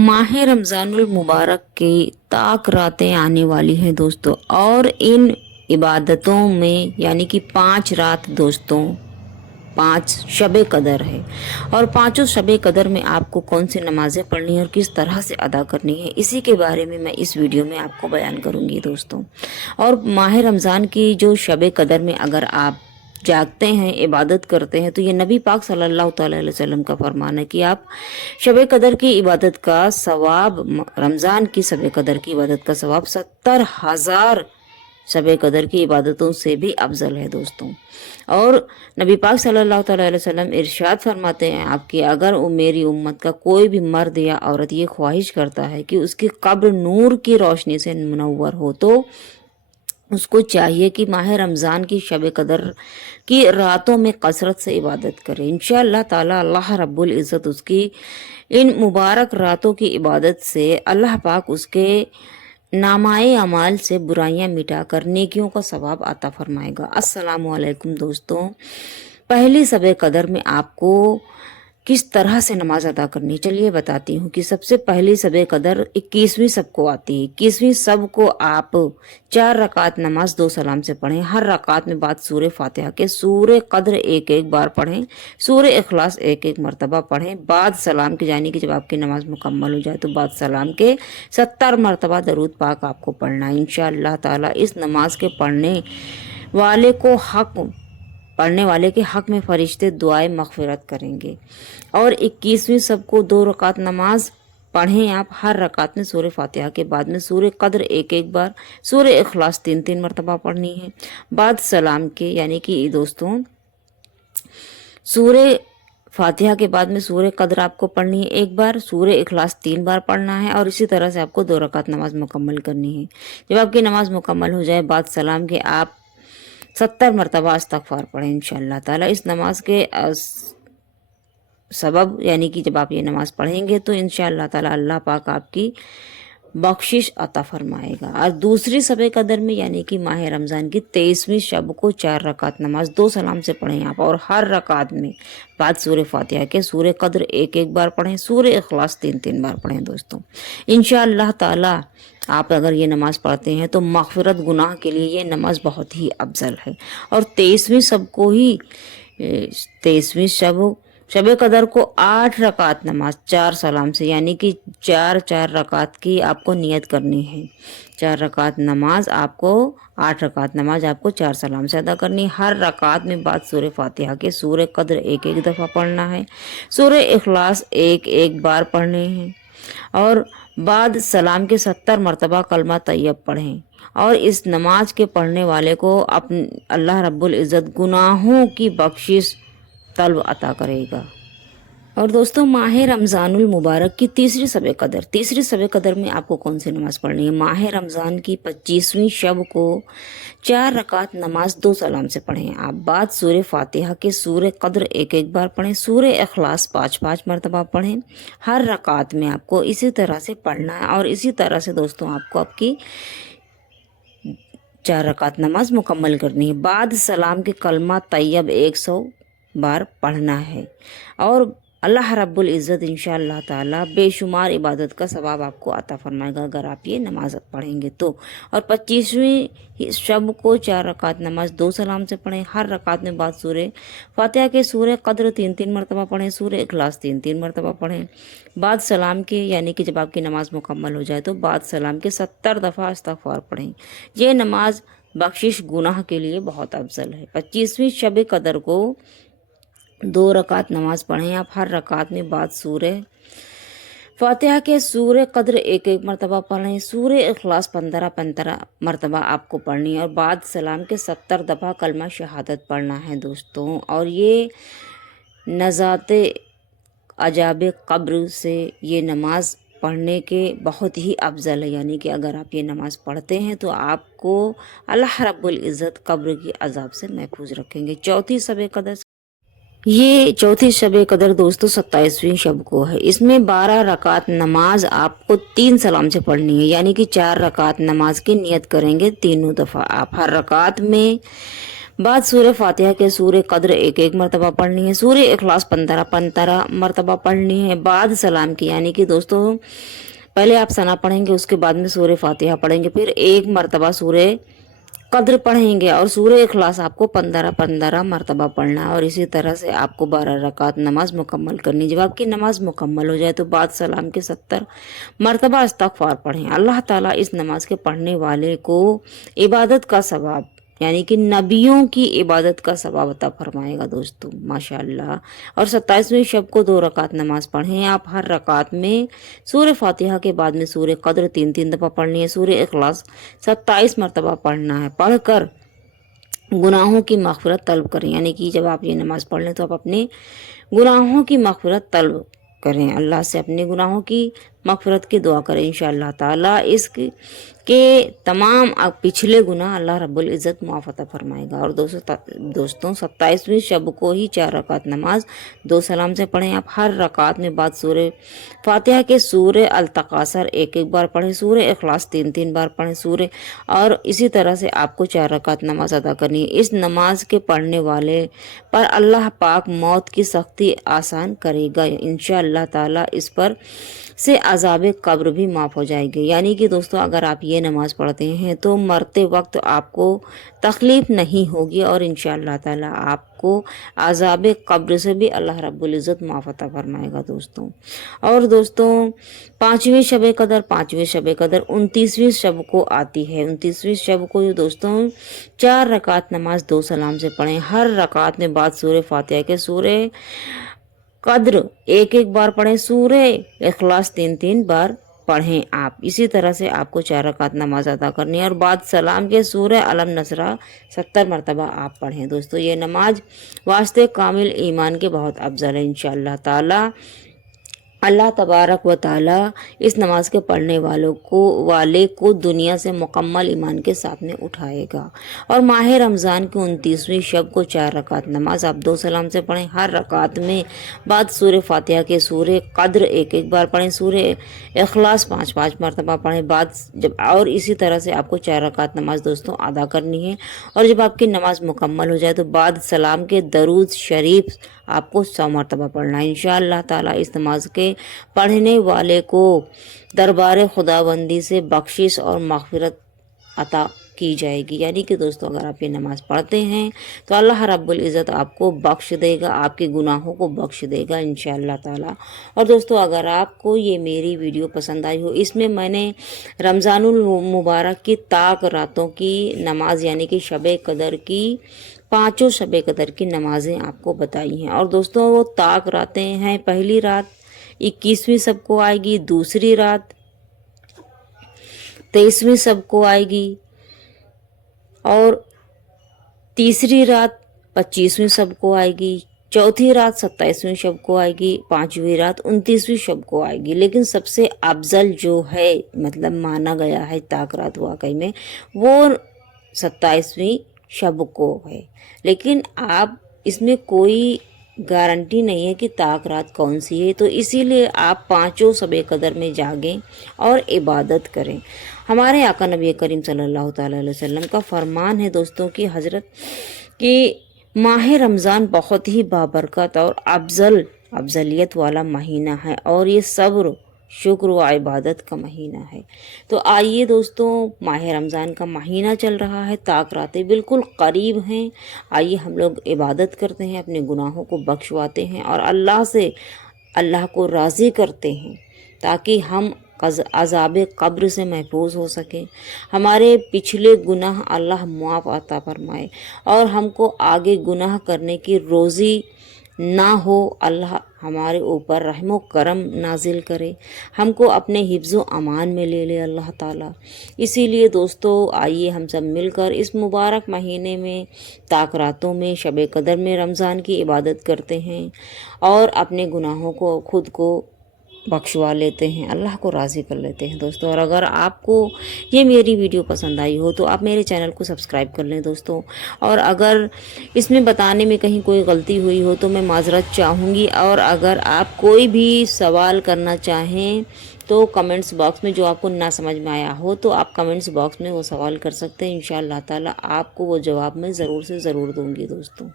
माह रमज़ान मुबारक की ताक रातें आने वाली हैं दोस्तों। और इन इबादतों में यानी कि 5 रात दोस्तों, 5 शबे कदर है। और पांचों शबे कदर में आपको कौन सी नमाजें पढ़नी है और किस तरह से अदा करनी है, इसी के बारे में मैं इस वीडियो में आपको बयान करूंगी दोस्तों। और माह रमज़ान की जो शबे कदर में अगर आप जागते हैं, इबादत करते हैं, तो ये नबी पाक सल्लल्लाहु अलैहि वसल्लम का फरमान है कि आप शबे कदर की इबादत का सवाब, रमज़ान की शबे कदर की इबादत का सवाब 70,000 शबे कदर की इबादतों से भी अफजल है दोस्तों। और नबी पाक सल्लल्लाहु अलैहि वसल्लम इरशाद फरमाते हैं आपकी, अगर मेरी उम्मत का कोई भी मर्द या औरत ये ख्वाहिश करता है कि उसकी कब्र नूर की रोशनी से मुनव्वर हो, तो उसको चाहिए कि माह रमज़ान की शब कदर की रातों में कसरत से इबादत करे। इंशाअल्लाह ताला अल्लाह रब्बुल इज़्ज़त उसकी इन मुबारक रातों की इबादत से अल्लाह पाक उसके नामाए अमाल से बुराइयां मिटा कर नेकियों का सवाब अता फरमाएगा। अस्सलामु अलैकुम दोस्तों, पहली शब कदर में आपको किस तरह से नमाज अदा करनी, चलिए बताती हूँ। कि सबसे पहली शब कदर 21वीं शब को आती है। 21वीं शब को आप 4 रकात नमाज 2 सलाम से पढ़ें। हर रकात में बाद सूर्य फातिहा के सूर्य कद्र एक एक बार पढ़ें, सूर्य इखलास एक एक मरतबा पढ़ें। बाद सलाम के, यानी कि जब आपकी नमाज मुकम्मल हो जाए तो बाद सलाम के 70 मरतबा दरूद पाक आपको पढ़ना है। इंशाअल्लाह ताला इस नमाज के पढ़ने वाले के हक में फरिश्ते दुआए मगफिरत करेंगे। और 21वीं शब को 2 रकात नमाज पढ़ें आप। हर रकात में सूर्य फातिहा के बाद में सूर्य कद्र एक एक बार, सूर्य इखलास 3 मरतबा पढ़नी है। बाद सलाम के, यानी कि दोस्तों सूर्य फातिहा के बाद में सूर्य कद्र आपको पढ़नी है एक बार, सूर्य इखलास 3 बार पढ़ना है। और इसी तरह से आपको 2 रकात नमाज मुकम्मल करनी है। जब आपकी नमाज मुकम्मल हो जाए, बाद सलाम के आप 70 मरतबा इस्तगफार पढ़ें। इंशाअल्लाह ताला इस नमाज के सबब, यानी कि जब आप ये नमाज पढ़ेंगे तो इंशाअल्लाह ताला अल्लाह पाक आपकी बख्शिश अता फरमाएगा। और दूसरी शब कदर में, यानी कि माह रमज़ान की 23वीं शब को 4 रकात नमाज 2 सलाम से पढ़ें आप। और हर रकात में बाद सूर्य फातिहा के सूर्य कद्र एक एक बार पढ़ें, सूर्य इखलास 3 बार पढ़ें दोस्तों। इंशाअल्लाह ताला आप अगर ये नमाज पढ़ते हैं तो मग़फ़िरत गुनाह के लिए ये नमाज बहुत ही अफजल है। और 23वीं शब को ही 23वीं शब कदर को 8 रकात नमाज 4 सलाम से, यानी कि 4 रकात की आपको नियत करनी है। 4 रकात नमाज आपको 8 रकात नमाज आपको 4 सलाम से अदा करनी है। हर रकात में बाद सूर्य फातिहा के सूर्य कद्र एक एक दफ़ा पढ़ना है, सूर्य इखलास एक एक बार पढ़ने हैं। और बाद सलाम के 70 मरतबा कलमा तैयब पढ़ें। और इस नमाज के पढ़ने वाले को अपने अल्लाह रब्बुल इज़्ज़त गुनाहों की बख्शिश तलब अता करेगा। और दोस्तों, माह रमज़ानुल मुबारक की तीसरी शब कदर में आपको कौन सी नमाज पढ़नी है। माह रमज़ान की 25वीं शब को 4 रकात नमाज 2 सलाम से पढ़ें आप। बाद सूर्य फातिहा के सूर्य कद्र एक एक बार पढ़ें, सूर्य इखलास 5 मरतबा पढ़ें। हर रकात में आपको इसी तरह से पढ़ना है। और इसी तरह से दोस्तों आपको आपकी 4 रकात नमाज मुकम्मल करनी है। बाद सलाम के कलमा तैयब 100 बार पढ़ना है। और अल्लाह रब्बुल इज़्ज़त इंशाअल्लाह ताला बेशुमार इबादत का सवाब आपको अता फरमाएगा अगर आप ये नमाज पढ़ेंगे तो। और 25वीं शब को 4 रकात नमाज 2 सलाम से पढ़ें। हर रकात में बाद सूर्य फातिहा के सूर्य कद्र 3 मरतबा पढ़ें, सूर्य इखलास 3 मरतबा पढ़ें। बाद सलाम के, यानी कि जब आपकी नमाज मुकम्मल हो जाए तो बाद सलाम के 70 दफ़ा इस्तगफार पढ़ें। ये नमाज बख्शिश गुनाह के लिए बहुत अफजल है। 25वीं शब कदर को 2 रकात नमाज पढ़ें आप। हर रकात में बाद सूर्य फातिहा के सूर्य कद्र एक एक मरतबा पढ़ें, सूर्य इखलास 15 मरतबा आपको पढ़नी है। और बाद सलाम के 70 दफ़ा कलमा शहादत पढ़ना है दोस्तों। और ये नजात अजाब कब्र से ये नमाज पढ़ने के बहुत ही अफजल है। यानी कि अगर आप ये नमाज पढ़ते हैं तो आपको अल्लाह रब्बुल इज़्ज़त कब्र की अजाब से महफूज रखेंगे। चौथी शब कदर दोस्तों 27वीं शब को है। इसमें 12 रकात नमाज आपको 3 सलाम से पढ़नी है, यानी कि 4 रकात नमाज की नियत करेंगे तीनों दफ़ा आप। हर रकात में बाद सूर्य फातिहा के सूर्य कद्र एक एक मरतबा पढ़नी है, सूर्य इखलास 15 मरतबा पढ़नी है बाद सलाम की। यानी कि दोस्तों पहले आप सना पढ़ेंगे, उसके बाद में सूर्य फातिहा पढ़ेंगे, फिर एक मरतबा सूर्य कद्र पढ़ेंगे और सूर्य इखलास आपको 15 मरतबा पढ़ना है। और इसी तरह से आपको 12 रकात नमाज मुकम्मल करनी। जब आपकी नमाज मुकम्मल हो जाए तो बाद सलाम के 70 मरतबा इस्तग़फ़ार पढ़ें। अल्लाह ताला इस नमाज के पढ़ने वाले को इबादत का सवाब यानी कि नबियों की इबादत का सवाब अता फरमाएगा दोस्तों, माशाअल्लाह। और 27वीं शब को 2 रकात नमाज पढ़ें आप। हर रकात में सूर्य फातिहा के बाद में सूर्य कद्र 3 दफ़ा पढ़नी है, सूर्य इखलास 27 मरतबा पढ़ना है। पढ़कर गुनाहों की मग़फ़िरत तलब करें। यानी कि जब आप ये नमाज़ पढ़ लें तो आप अपने गुनाहों की मग़फ़िरत तलब करें, अल्लाह से अपने गुनाहों की मग़फ़िरत की दुआ करें। इंशाअल्लाह ताला इसके तमाम पिछले गुनाह अल्लाह रब्बुल इज़्ज़त मुआफ़ अता फरमाएगा। और दोस्तों 27वीं शब को ही 4 रकात नमाज 2 सलाम से पढ़ें आप। हर रकात में बाद सूर्य फातिहा के सूर्य अल-तकासर एक एक बार पढ़ें, सूर्य इखलास 3 बार पढ़ें सूर्य। और इसी तरह से आपको 4 रकात नमाज अदा करनी है। इस नमाज के पढ़ने वाले पर अल्लाह पाक मौत की सख्ती आसान करेगा इंशाअल्लाह ताला। इस पर से अज़ाब कब्र भी माफ़ हो जाएगी। यानी कि दोस्तों अगर आप ये नमाज़ पढ़ते हैं तो मरते वक्त आपको तकलीफ़ नहीं होगी और इंशाअल्लाह ताला आपको अज़ाब कब्र से भी अल्लाह रब्बुल इज़्ज़त माफ़ अता फरमाएगा दोस्तों। और दोस्तों 5वीं शब कदर 29वीं शब को आती है। 29वीं शब को दोस्तों 4 रकात नमाज 2 सलाम से पढ़ें। हर रकात में बाद सूर्य फातिहा के सूर्य कद्र एक एक बार पढ़ें, सूर्य इखलास 3 बार पढ़ें आप। इसी तरह से आपको 4 रकात नमाज अदा करनी है और बाद सलाम के सूर्य अलम नसरा 70 मरतबा आप पढ़ें। दोस्तों ये नमाज वास्ते कामिल ईमान के बहुत अफजल है इंशाअल्लाह ताला। अल्लाह तबारक व ताला इस नमाज के पढ़ने वाले को दुनिया से मुकम्मल ईमान के साथ में उठाएगा। और माह रमज़ान की 29वीं शब को 4 रकात नमाज आप 2 सलाम से पढ़ें। हर रकात में बाद सूर्य फातिहा के सूर्य कद्र एक एक बार पढ़ें, सूर्य इखलास 5 मरतबा पढ़ें बाद जब। और इसी तरह से आपको 4 रकात नमाज दोस्तों अदा करनी है। और जब आपकी नमाज मुकम्मल हो जाए तो बाद सलाम के दरूद शरीफ आपको 100 मरतबा पढ़ना है इंशाअल्लाह ताला। इस नमाज के पढ़ने वाले को दरबार खुदाबंदी से बख्शिश और मग़फ़िरत अता की जाएगी। यानी कि दोस्तों अगर आप ये नमाज़ पढ़ते हैं तो अल्लाह रब्बुल इज़्ज़त आपको बख्श देगा, आपके गुनाहों को बख्श देगा इंशाअल्लाह ताला। और दोस्तों अगर आपको ये मेरी वीडियो पसंद आई हो, इसमें मैंने रमज़ानुल मुबारक की ताक रातों की नमाज यानी कि शब कदर की 5 शब कदर की नमाज़ें आपको बताई हैं। और दोस्तों वो ताक रातें हैं, पहली रात 21वीं शब को आएगी, दूसरी रात 23वीं शब को आएगी और तीसरी रात 25वीं शब को आएगी, चौथी रात 27वीं शब को आएगी, 5वीं रात 29वीं शब को आएगी। लेकिन सबसे अफजल जो है मतलब माना गया है ताक रात वाकई में वो 27वीं शब को है। लेकिन आप इसमें कोई गारंटी नहीं है कि ताक रात कौन सी है, तो इसीलिए आप 5 शब कदर में जागें और इबादत करें। हमारे आका नबी करीम सल्लल्लाहु अलैहि वसल्लम का फरमान है दोस्तों कि हज़रत कि माह रमज़ान बहुत ही बाबरकत और अफजलियत वाला महीना है और ये सब्र शुक्र व इबादत का महीना है। तो आइए दोस्तों माह रमज़ान का महीना चल रहा है, ताक रातें बिल्कुल करीब हैं। आइए हम लोग इबादत करते हैं, अपने गुनाहों को बख्शवाते हैं और अल्लाह को राज़ी करते हैं ताकि हम अज़ाब कब्र से महफूज हो सके, हमारे पिछले गुनाह अल्लाह मुआफ़ अता फरमाए और हमको आगे गुनाह करने की रोज़ी ना हो। अल्लाह हमारे ऊपर रहमो करम नाजिल करे, हमको अपने हिफ्ज़ो अमान में ले ले अल्लाह ताला। इसीलिए दोस्तों आइए हम सब मिलकर इस मुबारक महीने में ताक रातों में शब कदर में रमज़ान की इबादत करते हैं और अपने गुनाहों को खुद को بخشوا لیتے ہیں، اللہ کو راضی کر لیتے ہیں دوستوں۔ اور اگر آپ کو یہ میری ویڈیو پسند آئی ہو تو آپ میرے چینل کو سبسکرائب کر لیں دوستوں، اور اگر اس میں بتانے میں کہیں کوئی غلطی ہوئی ہو تو میں معذرت چاہوں گی، اور اگر آپ کوئی بھی سوال کرنا چاہیں تو کمنٹس باکس میں جو آپ کو نہ سمجھ میں آیا ہو تو آپ کمنٹس باکس میں وہ سوال کر سکتے ہیں، انشاءاللہ تعالی آپ کو وہ جواب میں ضرور سے ضرور دوں گی دوستوں۔